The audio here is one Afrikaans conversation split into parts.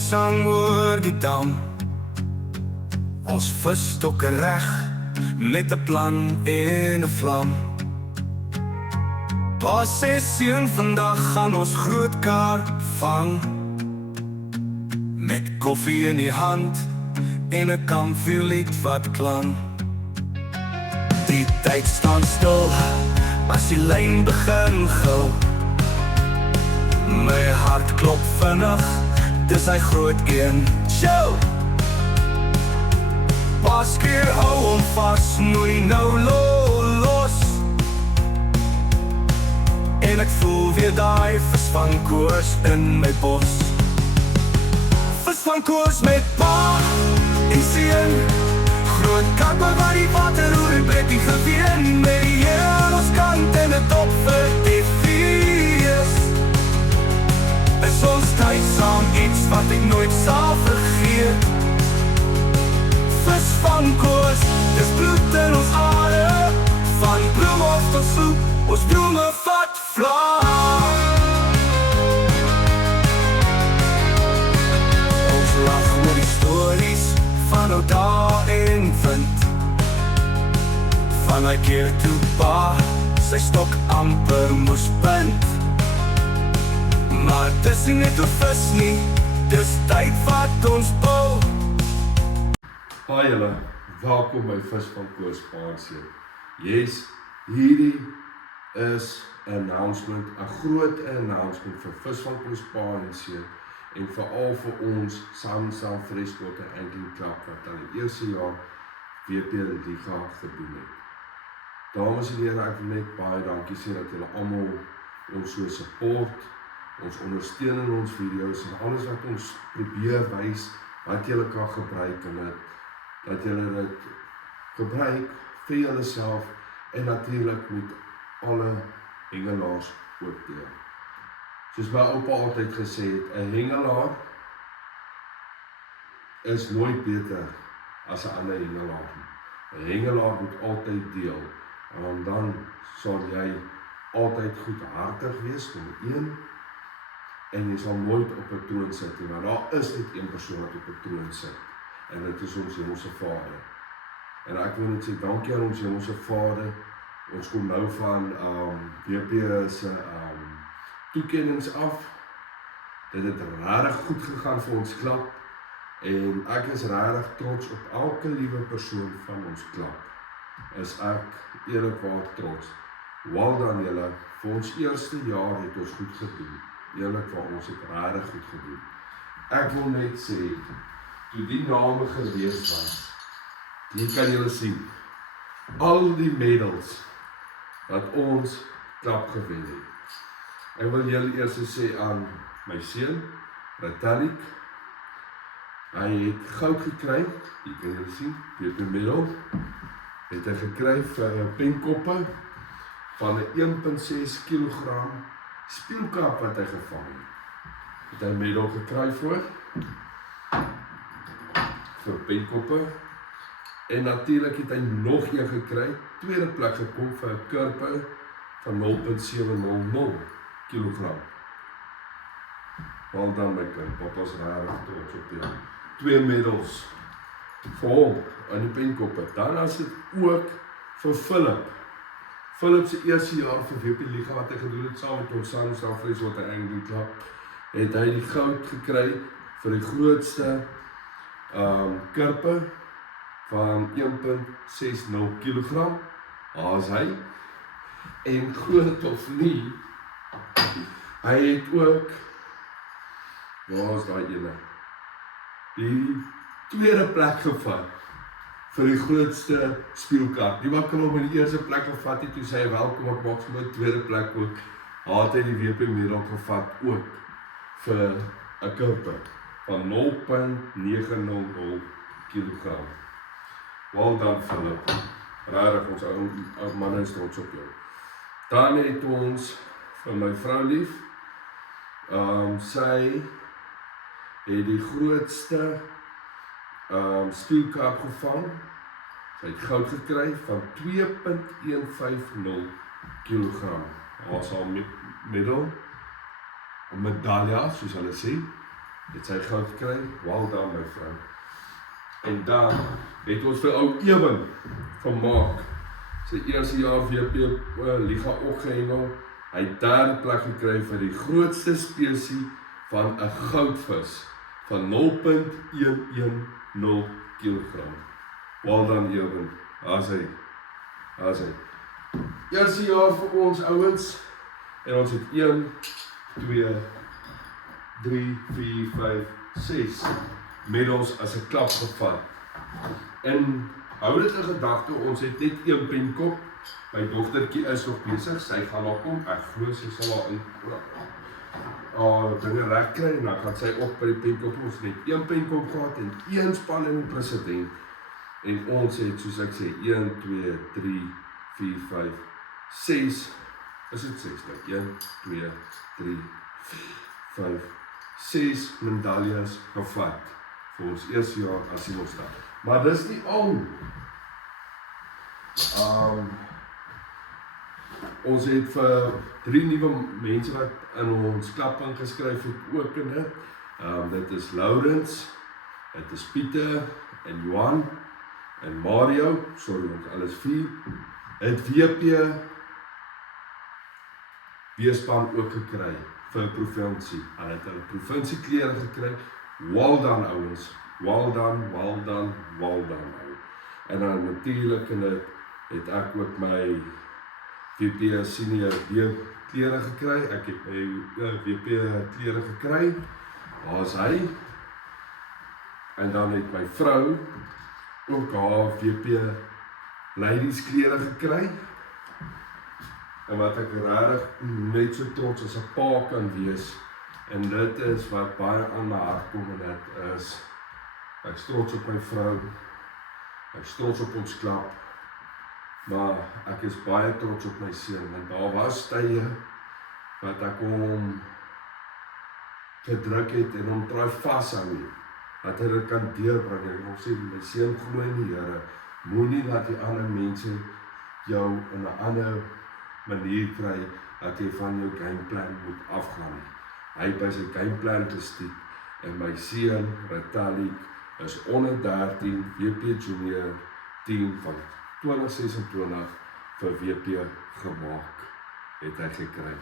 sang oor die dam. Ons visstokke reg, met 'n plan en 'n vlam. Pa sê seun, vandag gaan ons groot kaart vang. Met koffie in die hand en 'n kampvuurlied wat klank. Die tyd staan stil, as die lyn begin gil. My hart klop vinnig, dis hy groot een. Show! Pas keer hou hom vas, moenie nou los. En ek voel weer daai vis van koers in my bos. Vis van koers met pa en seun, groot kappe waar die water roer en breek die geween. Met die Here aan ons kant en 'n dop vir die vies. Is ons tyd saam iets wat ek nooit sal vergeet. Vis van koers, dis bloed in ons are. Van bloem of tot soep, ons drome vat vlam. Ons lag oor die stories van ou dae en vind. Van hy keer toe pa sy stok amper moes bind. Maar dis nie net 'n vis nie, dis tyd wat ons bou. Hi julle, welkom by Vis van Koers Paarse. Yes, hierdie is 'n announcement, 'n groot announcement vir Vis van Koers Paarse en veral vir ons Samsung Freshwater Angling Club wat al die eerste jaar WP Liga gedoen het. Dames en here, ek wil net baie dankie sê dat julle almal ons so support, ons ondersteun in ons video's en alles wat ons probeer wys wat julle kan gebruik en dat julle dit gebruik vir julleself en natuurlik met alle hengelaars ook deel. Soos my oupa altyd gesê het, 'n hengelaar is nooit beter as 'n ander hengelaar. 'n Hengelaar moet altyd deel, en dan sal jy altyd goedhartig wees, nommer 1, en jy sal nooit op 'n troon sit nie, maar daar is net een persoon wat op 'n troon sit, en dit is ons Hemelse Vader. En ek wil net sê, dankie aan ons Hemelse Vader. Ons kom nou van WP se toekennings af. Dit het regtig goed gegaan vir ons klub, en ek is regtig trots op elke liewe persoon van ons klub. Is ek eerlikwaar trots. Wel dan julle, vir ons eerste jaar het ons goed gedoen. Eerlikwaar, ons het regtig goed gedoen. Ek wil net sê, toe die name gelees was, hier kan julle sien, al die medals wat ons klub gewen het. Ek wil julle eers sê aan my seun, Ratarik, hy het goud gekry, hier kan julle sien, WP medal, het hy gekry vir penkoppe van 'n 1,6 kg spielkap wat hy gevang het. Het hy medal gekry vir penkoppe, en natuurlik het hy nog een gekry, tweede plek gekom vir 'n kurpe van 0,700 kg. Wel dan my kind, papa is regtig trots op jou. 2 medals vir hom aan die penkoppe. Dan as dit ook vir Philip. Philip se eerste jaar vir WP Liga wat hy gedoen het saam met ons Samsung Freshwater Angling Club, het hy die goud gekry vir die grootste kurpe van 1,60 kg. As hy, en groot of nie, hy het ook, waar is daai ene, die tweede plek gevat vir die grootste spielkap. Die wat kan hom in die eerste plek gevat het, toe sê hy welkom, ek maak vir my tweede plek ook, het hy die WP medal gevat ook vir 'n kurpe van 0,900 kg. Wel dan Philip, regtig ons ou manne is trots op jou. Dan het ons vir my vrou lief, sy het die grootste spielkap gevang. Sy het goud gekry van 2,150 kg. Haar sal medal, 'n medalje, soos hulle sê, het sy goud gekry, well done my vrou. En dan het ons vir ou Ewen vermaak, sy eerste jaar WP Liga opgehengel, hy het derde plek gekry vir die grootste spesie van 'n goudvis van 0,110 kg. Well done Ewen, as hy. Eerste jaar vir ons ouens, en ons het 1, 2, 3, 4, 5, 6 medals as 'n klap gevat. En hou dit in gedagte, ons het net 1 penkop. My dogtertjie is nog besig, sy gaan daar kom, ek glo sy sal daar in dinge reg kry, en dan gaan sy op by die penkop. Ons het net 1 penkop gehad en 1 span in die president. En ons het, soos ek sê, 1, 2, 3, 4, 5, 6, is dit 6, 1, 2, 3, 4, 5, 6 medaljes gevat vir ons eerste jaar as Sielstad. Maar dis nie al. Ons het vir 3 nuwe mense wat in ons klap ingeskryf het ook in dit. Dit is Laurens, dit is Pieter en Johan en Mario, sorry ons alles 4. Het WP weespan ook gekry vir provinsie. Hulle het hulle provinsieklere gekry. Well done ouens, well done. En dan natuurlik het ek ook my WP senior klere gekry. Ek het my WP klere gekry. Daar is hy. En dan het my vrou ook haar WP ladies klere gekry. En wat ek regtig net so trots as 'n pa kan wees. En dit is wat baie aan my hart kom, en dit is, ek is trots op my vrou, ek is trots op ons klap, maar ek is baie trots op my seun, want daar was tye wat ek hom gedruk het en hom try vashou, dat hy dit kan deurbring, en ons sê, my seun glo in die Here, moenie dat die ander mense jou in 'n ander manier kry, dat jy van jou gameplan moet afgaan nie. Hy by sy gameplan gestiek, en my seun, Ritalik, is onder 13 WP Junior team van 2026 vir WP gemaak, het hy gekry.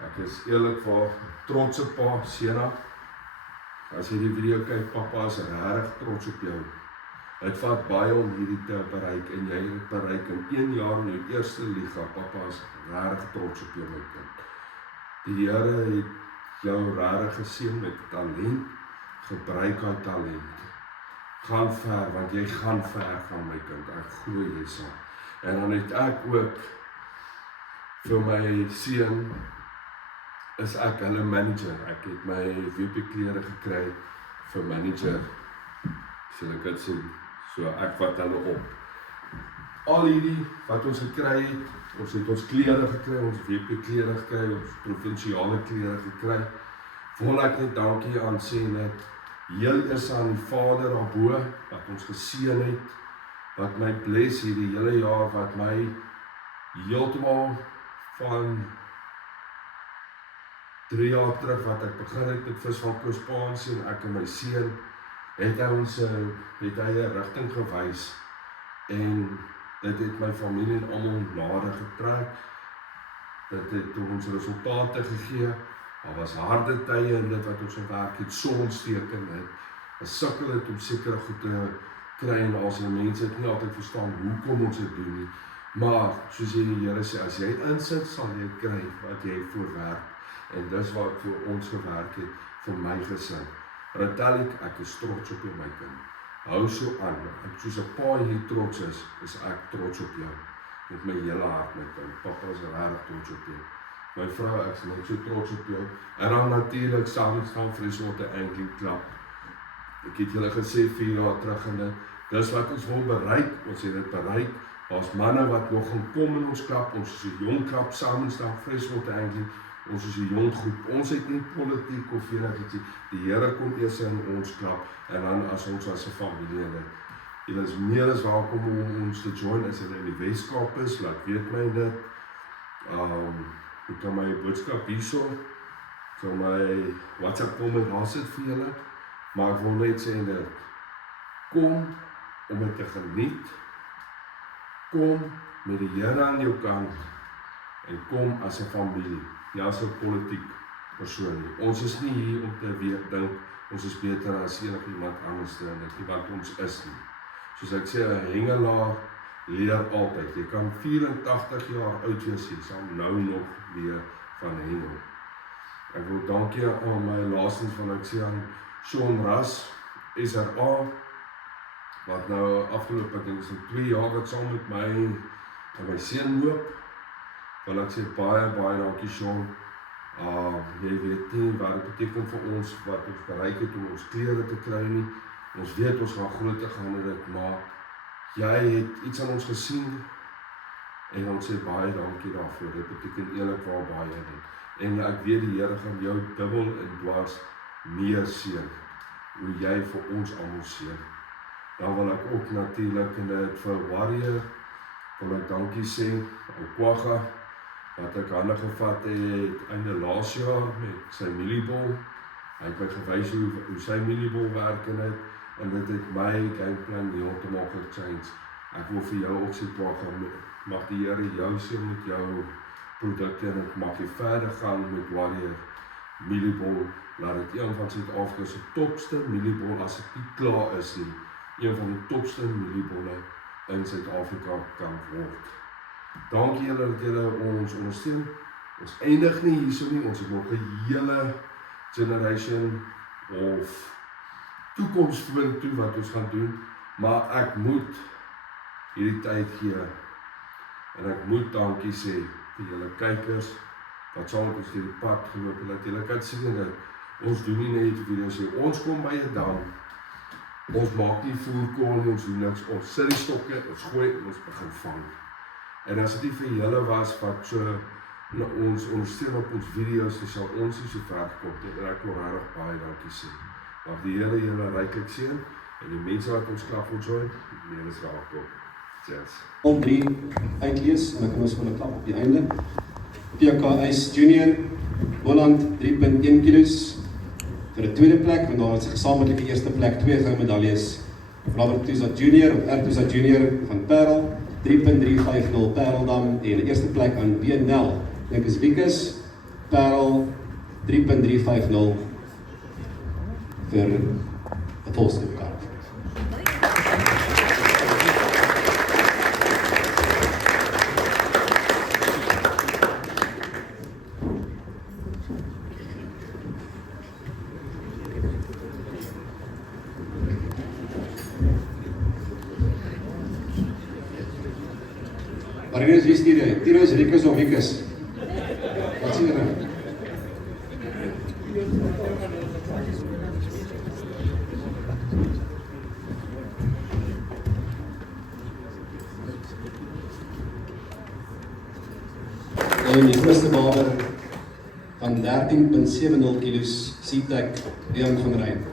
Ek is eerlik vir trotse pa, Sena, as jy die video kyk, papa is regtig trots op jou. Het vat baie om hierdie te bereik, en jy het bereik in 1 jaar in jou eerste liga, papa is regtig trots op jou, my kind. Die Here het jou regtig geseën met talent, gebruik haar talent. Gaan ver, want jy gaan ver gaan, my kind, ek glo jy sal. En dan het ek ook vir my seun, is ek hulle manager. Ek het my WP klere gekry vir manager, sal ek dit sê, so ek vat hulle op. Al hierdie wat ons gekry het, ons het ons klere gekry, ons WP klere gekry, ons provinsiale klere gekry. Wil ek net dankie aan sê net, heel eers aan die Vader daarbo, wat ons geseën het, wat my bless hierdie hele jaar, wat my heeltemal van 3 jaar terug, wat ek begin het met Visvankoers Paansie, en ek en my seun, het hy 'n rigting gewys, en dit het my familie en almal nader getrek, dit het ons resultate gegee, daar was harde tye in dit wat ons gewerk het, sonsteken het, sukkel het om sekere goed te kry, en as die mense het nie altyd verstaan, hoekom ons dit doen nie, maar, soos die Here sê, as jy insit, sal jy kry wat jy voorwerk, en dis wat ek vir ons gewerk het, vir my gesin. Ritalik, ek is trots op jou, my kind. Hou so aan, soos 'n pa hier trots is ek trots op jou. Met my hele hart, my kind. Papa is regtig trots op jou. My vrou, ek is net so trots op jou. En dan natuurlik Samenstang Freshwater Angling Club. Ek het julle gesê 4 jaar terug en dit. Dis wat ons wil bereik, ons het dit bereik. Daar's manne wat nog gaan kom in ons klub, ons is 'n jong klub, Samenstang Freshwater Angling. Ons is 'n jong groep, ons het nie politiek of enigiets nie. Die Here kom eers in ons klub, en dan as ons as 'n familie. Julle is meer as welkom om ons te join, as julle in die Weskaap is, laat weet my dit. Ek kan my boodskap hierso So my WhatsApp nommer daar sit vir julle, maar ek wil net sê dat kom om dit te geniet, kom met die Here aan jou kant en kom as 'n familie, nie as 'n politiek persoon nie. Ons is nie hier om te weer dink ons is beter as enigiemand anders en dit nie wat ons is nie. Soos ek sê, 'n hengelaar leer altyd. Jy kan 84 jaar oud wees, jy sal nou nog weer van hengel. Ek wil dankie aan my laastens van ek sê aan Sean Ras, SRA, wat nou afgelope, ek dink is 2 jaar wat saam met my en my seun loop. Wil ek sê baie dankie Sean. Jy weet nie wat dit beteken vir ons, wat ons bereik het om ons klere te kry nie. Ons weet ons gaan groter gaan met dit, maar jy het iets aan ons gesien en ons sê baie dankie daarvoor. Dit beteken eerlikwaar baie dit. En ek weet die Here gaan jou dubbel en dwars meer seën, hoe jy vir ons almal seën. Dan wil ek ook natuurlik en dit vir Warrior, wil ek dankie sê, ou Kwagga, wat ek hande gevat het einde laas jaar met sy mieliebol. Hy het my gewys hoe sy mieliebol werk en dit het my gameplan heeltemal gechange. Ek wil vir jou ook sê, Kwagga, mag die Here jou seën met jou produkte en ek mag jy verder gaan met Warrior mieliebol, laat dit een van Suid-Afrika se topste mieliebol as dit nie klaar is nie, een van die topste mieliebolle in Suid-Afrika kan word. Dankie julle dat julle ons ondersteun. Ons eindig nie hierso nie, ons het nog 'n hele generation of toekoms vorentoe wat ons gaan doen, maar ek moet hierdie tyd gee en ek moet dankie sê vir julle kykers wat saam met ons hierdie pad geloop het, dat julle kan sien dat ons doen nie net video's nie, ons kom by 'n dam, ons maak nie voerkool nie, ons doen niks, ons sit die stokke, ons gooi en ons begin vang. En as dit nie vir julle was wat so ons ondersteun op ons video's, dan sal ons nie so ver gekom het, en ek wil regtig baie dankie sê. Mag die Here julle ryklik seën en die mense wat ons klap ons hoor, meer is welkom. Cheers. Al 3 uitlees en dan kan ons vir 'n klap op die einde. PKS Junior, Holland 3.1 kilos vir 'n tweede plek, en daar is gesamentlike eerste plek 2 goue medaljes. Robert Tusa Junior of Ertusa Junior van Parel 3.350 Pareldam en die eerste plek aan BNL. Dink is Wikus Parel 3.350 vir 'n volstop kaart. Marines, wie is die? Tiro's, Rikus of Wikus? Wat sien julle? En die eerste baber van 13.70 kilos, Seatec, Leon van Rijn.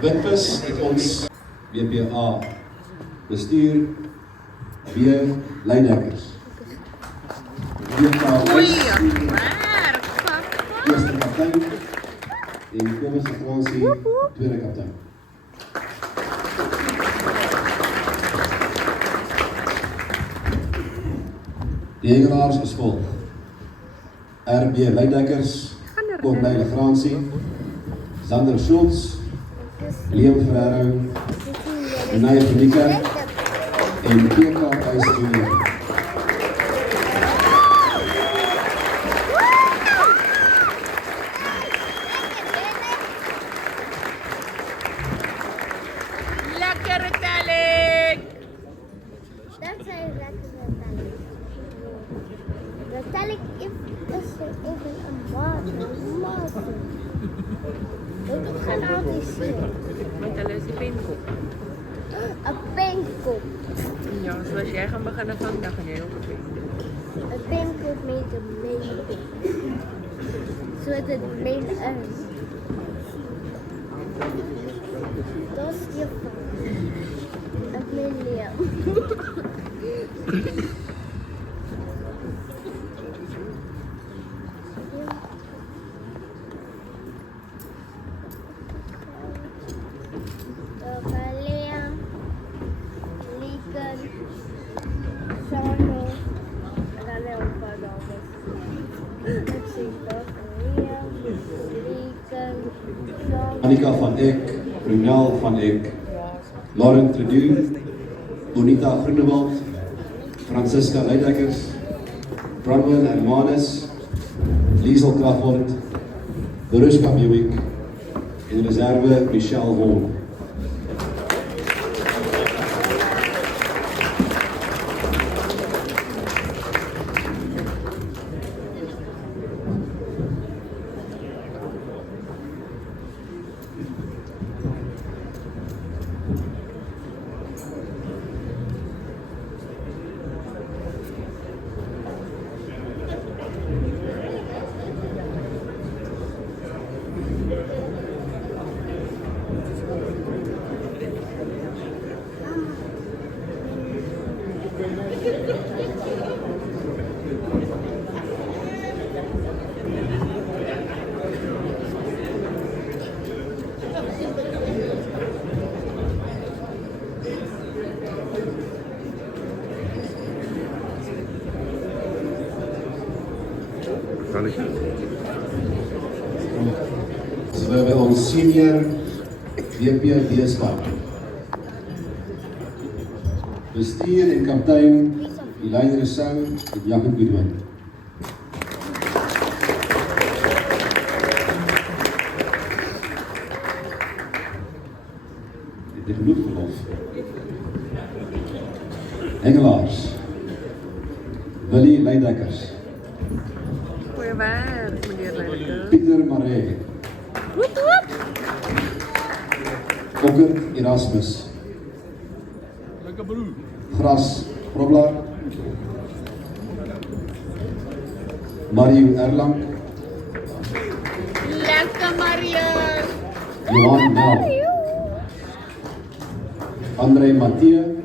Witvis het ons WPA bestuur B. Leidekkers. Eerste kaptein en Kobus Fransie, tweede kaptein. Die hengelaars is volg. RB Leidekkers, Corneille Fransie, Sander Schultz, Liam Ferrero, Renée Vernieke en PKS Junior. Lekker Retallick! Dat zijn lekker Retallick. Retallick is even een water. Ik ga altijd zien. Want hulle is die penkop. Een penkop. Ja, zoals jij gaan beginnen vangen, dan gaan jij ook een penkop. Een penkop met een meen. Zodat het meen is. Dat is je van. Ik ben Liam. Liam, Liken, Sano, en dan heel veel anders. Ik zie dat Liam, Liken, Sano. Annika van Eck, Brunel van Eck, Lauren Tredu, Bonita Groenewald, Francisca Leidekkers, Bronwyn Hermanus, Liesel Crawford, Beruska Buick en reserve Michelle Woon. So we hebben ons senior WPD span. Bestuur en kaptein Elaine Rousseau en Jacob Goodwin. Het is genoeg verlof. Hengelaars. Willie Leidekkers. Goeiedag, meneer Leidekker. Pieter Maree. Woep woep. Fokker Erasmus. Gras Grobler. Mario Erlang. Lekker, Mario. Johan Nel. André Mathieu.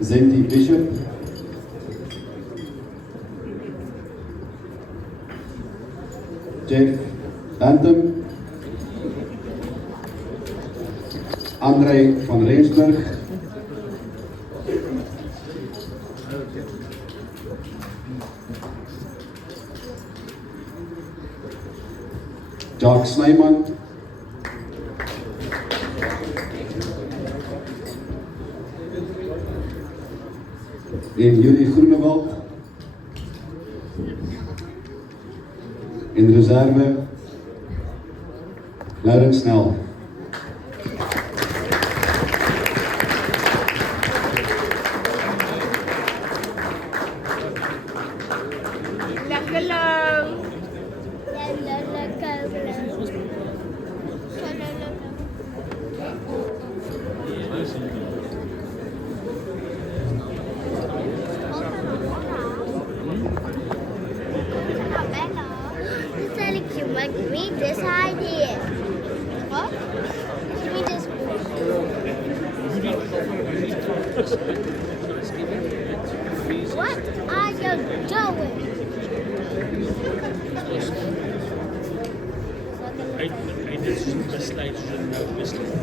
Zenti Bishop. Jeff Bantam. André van Rensburg. Jacques Snyman. En Julie Groenewald. In reserve Laurens Snel. Lekker lang. Like read this idea. What? Read this book. What are you doing? Hy dit so besluit so nou besluit.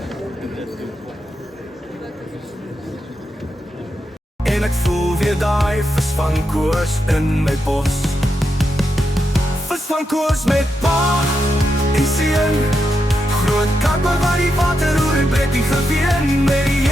En ek voel weer daai vis van koers in my bos. Vis van koers met pa en seun. Groot kappe wat die water roer en breek die geween met die